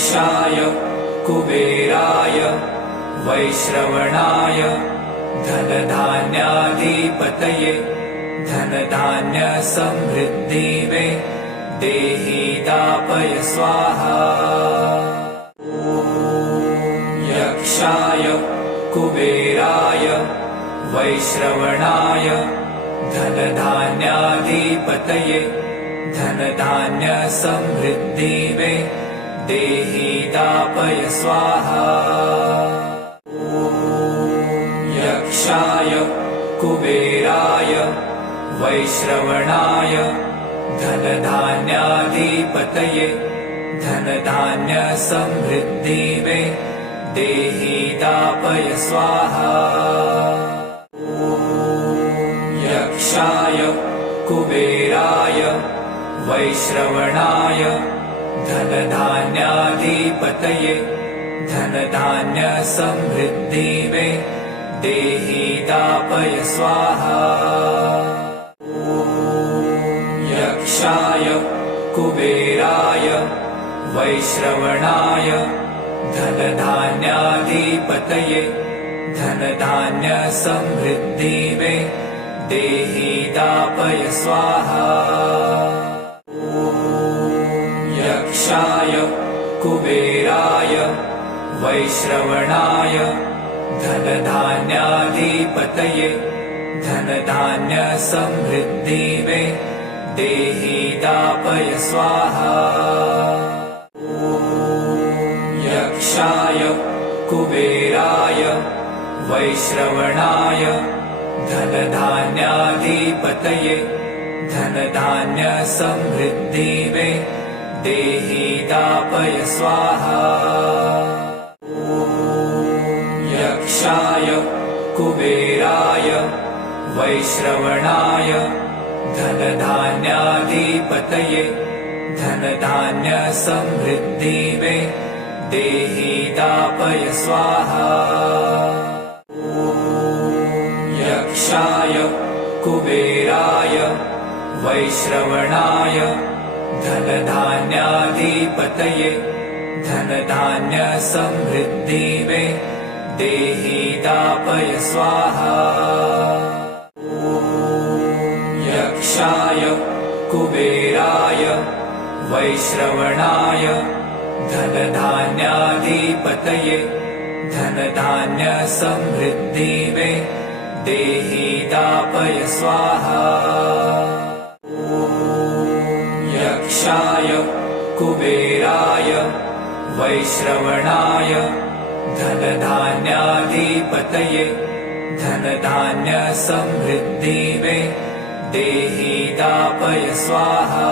यक्षाय कुबेराय वैश्रवणाय धनधान्याधिपतये धनधान्यसमृद्धि मे देहि दापय स्वाहा। यक्षाय कुबेराय वैश्रवणाय धनधान्याधिपतये धनधान्यसमृद्धि मे देहि दापय स्वाहा। यक्षाय कुबेराय वैश्रवणाय धनधान्याधिपतये धनधान्यसमृद्धि मे देहि दापय स्वाहा। यक्षाय कुबेराय वैश्रवणाय धनधान्याधिपतये धनधान्यसमृद्धि मे देहि दापय स्वाहा। यक्षाय कुबेराय वैश्रवणाय धनधान्याधिपतये धनधान्यसमृद्धि मे देहि दापय स्वाहा। यक्षाय कुबेराय वैश्रवणाय धनधान्याधिपतये धनधान्यसमृद्धि मे देहि दापय स्वाहा। यक्षाय कुबेराय वैश्रवणाय धनधान्याधिपतये धनधान्यसमृद्धि मे देहि दापय स्वाहा। यक्षाय कुबेराय वैश्रवणाय धनधान्याधिपतये धनधान्यसमृद्धि मे देहि दापय स्वाहा। यक्षाय कुबेराय वैश्रवणाय धनधान्याधिपतये धनधान्यसमृद्धि मे देहि दापय स्वाहा। यक्षाय कुबेराय वैश्रवणाय धनधान्याधिपतये धनधान्यसमृद्धि मे देहि दापय स्वाहा। यक्षाय कुबेराय वैश्रवणाय धनधान्याधिपतये धनधान्यसमृद्धि मे देहि दापय स्वाहा।